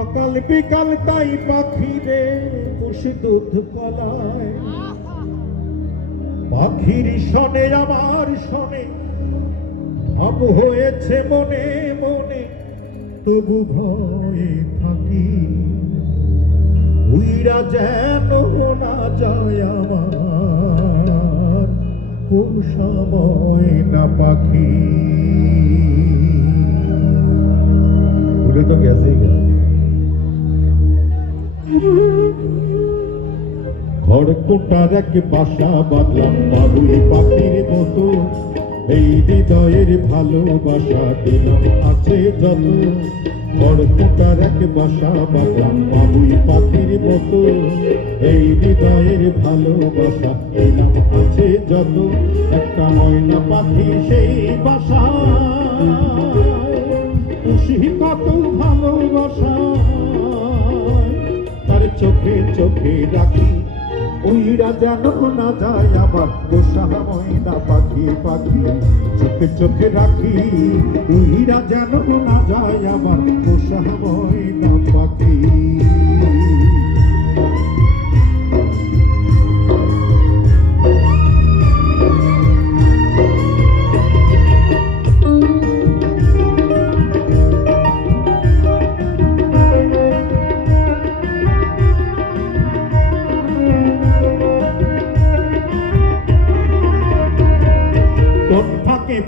সকাল বিকাল তাই পাখিরে পুষি দুধ কলায়, পাখির শনে আমার শনে ভাব হয়েছে মনে মনে, তবু ভয়ে থাকি উইরা যেন না যায় আমার পোষা ময়না পাখি। ভুলে তো গেছে খড়কুটার এক বাসা বাঁধলাম বাবুই পাখির মতো, এই হৃদয়ের ভালোবাসা দিলাম আছে যত। খড়কুটার এক বাসা বাঁধলাম বাবুই পাখির মতো, এই হৃদয়ের ভালোবাসা দিলাম আছে যত। একটা ময়না পাখি সেই বাসা খুশি কত ভালোবাসা, তার চোখে চোখে রাখি উইরা যেন না যায় আবার পোষা ময়না পাখি পাখি। চোখে চোখে রাখি উইরা যেন না যায় আবার পোষা ময়না পাখি।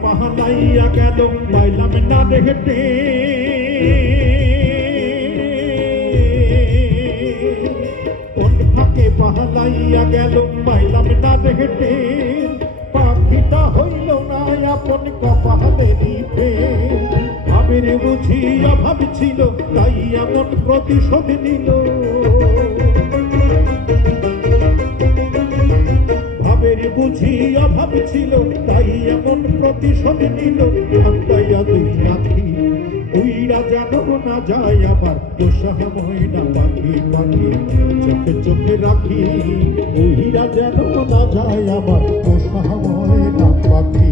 পাহালাইয়া গেল পাইলাম না দেখতে, কোন ফাঁকে পাহালাইয়া গেল পাইলাম না দেখতে। পাখিটা হইল না আপন কপালেরই প্রেম, ভাবের বুঝি অভাব ছিল তাই এমন প্রতিশোধ নিল। বুঝি অভাব ছিল তাই এমন প্রতিশোধ নিল। আন্দাইয়া দুই রাখি উইরা যেন না যায় আবার পোষা ময়না পাখি পাখি। চোখে চোখে রাখি উইরা যেন না যায় আবার পোষা ময়না পাখি।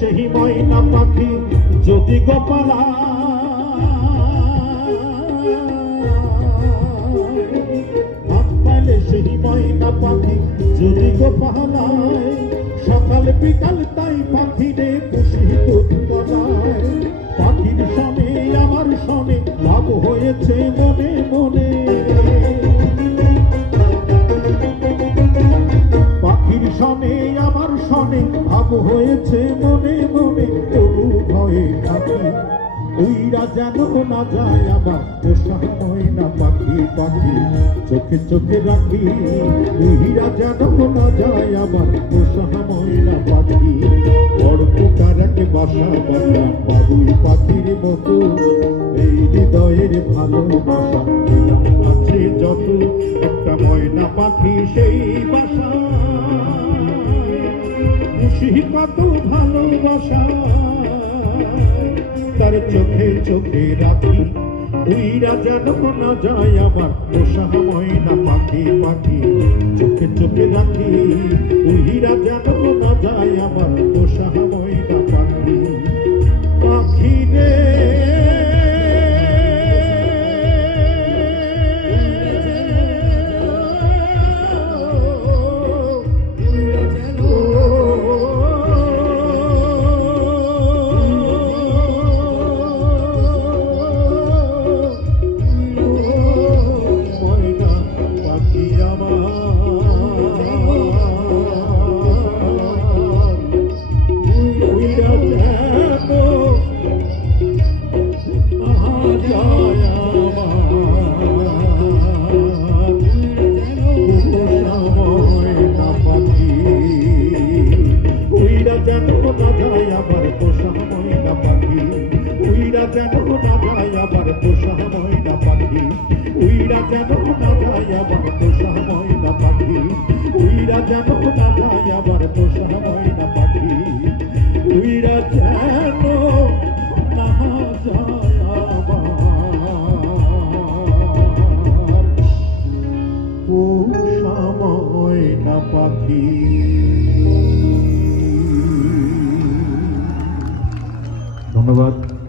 সেই ময়না পাখি যদি গোপালা পাইলে সেই ময়না পাখি যদি গোপালায়, সকাল বিকাল তাই পাখিরে পুষি দুধ কলায়। পাখির শনে আমার শনে লাভ হয়েছে মনে মনে, পাখির শনে আমার শনে ভাব হয়েছে মনে মনে, তবু ভয়ে থাকি উইরা যেন না যায় আবার পোষা ময়না পাখি পাখি। চোখে চোখে রাখি উইরা যেন না যায় আবার পোষা ময়না পাখি। খড়কুটার এক বাসা বাঁধলাম বাবুই পাখির মতো, এই হৃদয়ের ভালোবাসা দিলাম আছে যত। একটা ময়না পাখি সেই বাসা খুশি কত ভালোবাসা, তার চোখে চোখে রাখি উইরা যেন না যায় আবার পোষা ময়না পাখি পাখি। চোখে চোখে রাখি উইরা যেন না যায় আবার পোষা ময়না পাখি পাখি রে। যায় আবার পোষা ময়না পাখি উইরা যেন না যায় আবার পোষা ময়না পাখি। ধন্যবাদ।